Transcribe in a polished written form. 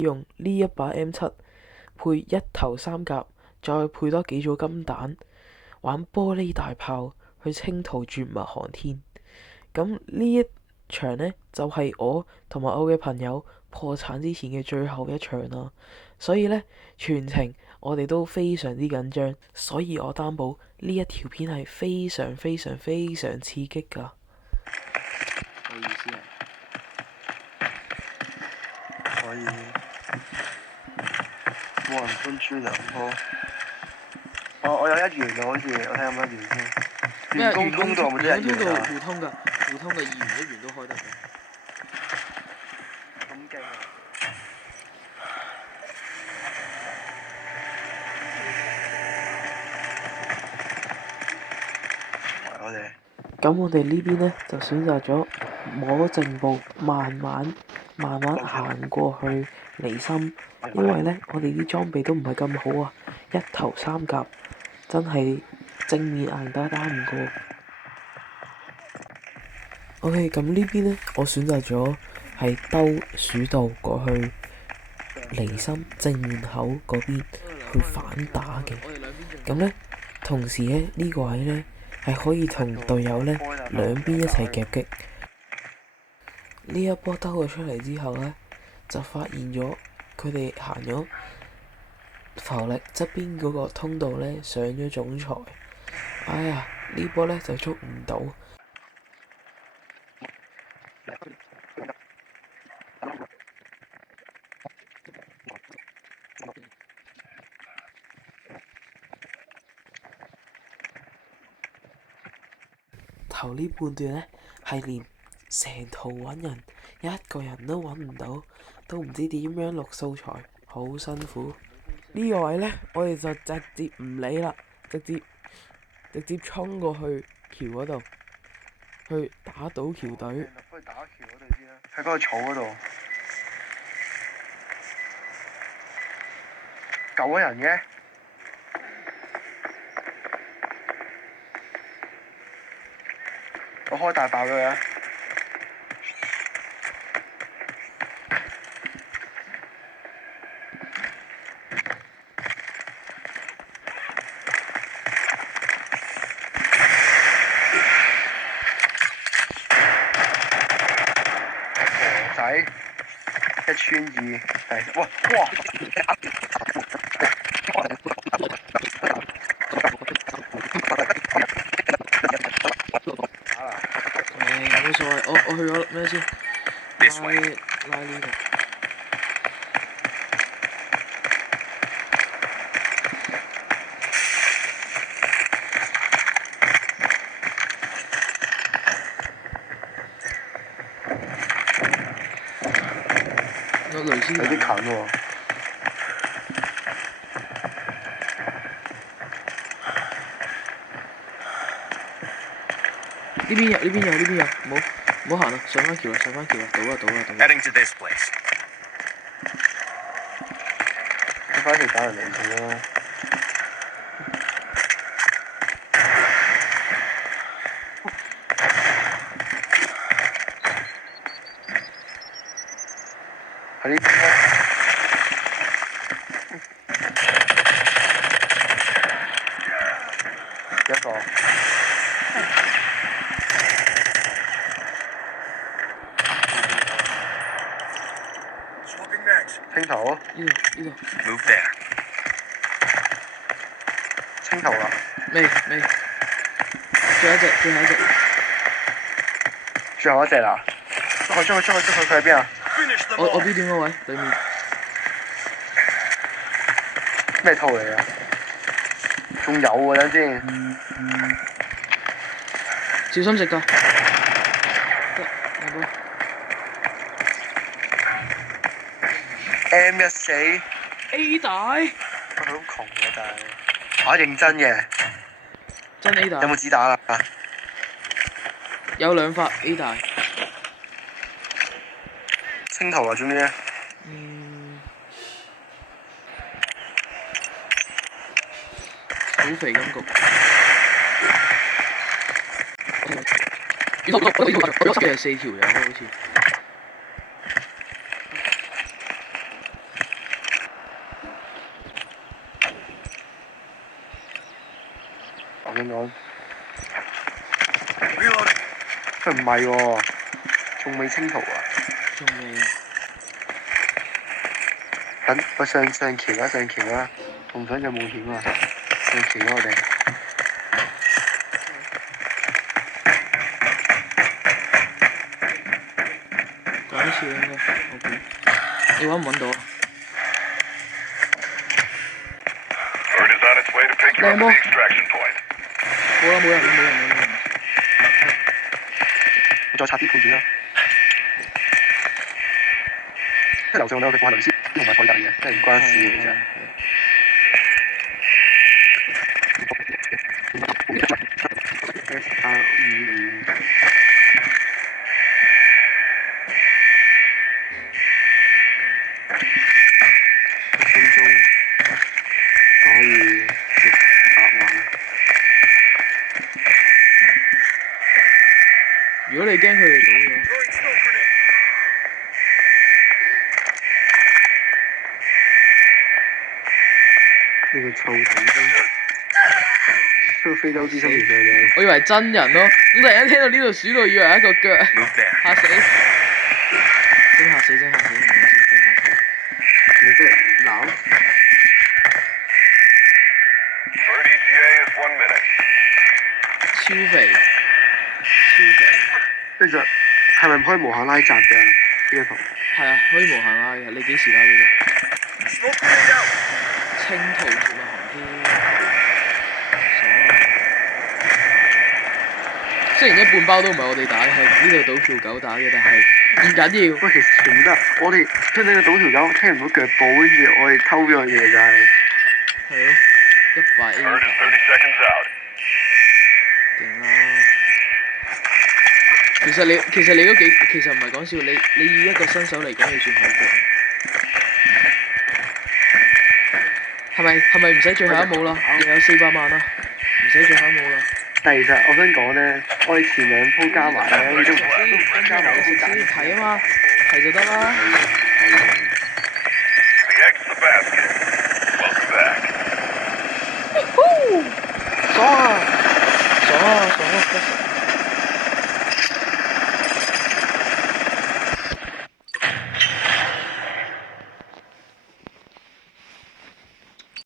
用呢一把 M7配一頭三甲，再配多幾組金彈，玩玻璃大炮去清圖絕密航天。咁呢一場呢，就係我同埋我嘅朋友破產之前嘅最後一場啦。所以呢，全程我哋都非常之緊張，所以我擔保呢一條片係非常非常非常刺激㗎。我意思係可以冇人分豬糧鋪。我有一元啊，好似我睇下有冇一元先。員工通道有冇得一元啊？互通㗎，2元1元都開得嘅。咁勁啊！咁我哋呢邊呢，就選擇咗摸正步，慢慢行過去離心，因為呢，我哋啲裝備都唔係咁好啊，一頭三甲真係正面硬打唔過。OK，咁呢邊呢，我選擇咗係兜鼠道過去離心正面口嗰邊去反打嘅。咁呢，同時呢，呢個位呢，係可以同隊友呢兩邊一齊夾擊。呢一波兜咗出嚟之後呢，就發現咗佢哋行咗浮力側邊嗰個通道呢，上咗總裁。哎呀，呢波呢就捉唔到。頭呢半段呢，係連成圖揾人，一個人都揾唔到，都唔知點樣錄素材，好辛苦。呢個位呢，我哋就直接唔理啦，直接衝過去橋嗰度，去打倒橋隊。去打橋嗰度先啦，喺嗰個草嗰度。救咗人嘅。我開大爆咗佢。仔1,200係，哇！冇所謂，我去咗咩先？拉呢度。有雷先。有啲近喎。呢邊有，唔好行啦，上返橋啦，倒啦。Heading to this place. 你快啲打人嚟先啦。喺呢邊咧。一個。清頭。呢度。Move there. 清頭啦。未，最後一隻。最後一隻啦。出去，佢喺邊啊？我 B 點嗰位，對面。咩套嚟啊？仲有喎，等先。小心食㗎。得， M14 A 大。佢好窮嘅，但係認真嘅。真 A 大。有冇子彈啊？有2發 A 大。清頭啊，總之咧。好肥感覺。我係4條友好似。想講。 Reloading. 佢唔係喎，仲未清圖啊！仲未啊？等我上橋啦，上橋啦，夢想就冒險啊！上橋啦我哋。講一次應該 OK。你揾唔揾到啊？ Bird is on its way to pick you up at the extraction point. 冇啦冇人啦冇人啦冇人。我再插啲配件啦。即係樓上有個掛雷斯同埋蓋大嘅，即係唔關事嘅其實。SR22。6分鐘可以食白話。如果你驚佢哋到嘅話， Throwing smoke grenade. 呢個臭蟲精，呢個非洲之心嚟嘅我以為真人咯，咁突然間聽到呢度鼠到，以為係一個腳， Move there. 嚇死！真嚇死，真嚇死，唔好笑，真嚇死！你真係鬧？ Bird ETA is 1 minute. 超肥，超肥。其實係咪可以無限拉閘㗎？呢個圖係啊，可以無限拉嘅。你幾時拉呢個？ Smoke grenade out. 清圖絕路行添，爽啊！雖然一半包都唔係我哋打嘅，係呢度賭條狗打嘅，但係唔緊要。喂，其實全部都係我哋聽到個賭條狗聽唔到腳步，跟住我哋偷咗樣嘢就係。係咯，100 A Bird is 30 seconds out. 勁啦！其實你都幾，其實唔係講笑，你以一個新手嚟講，你算好勁。係咪唔使最後一舞啦？又有400萬啦，唔使最後一舞啦。但係其實我想講咧，我哋前兩鋪加埋咧，都加埋都好簡單。係啊嘛，係就得啦。係。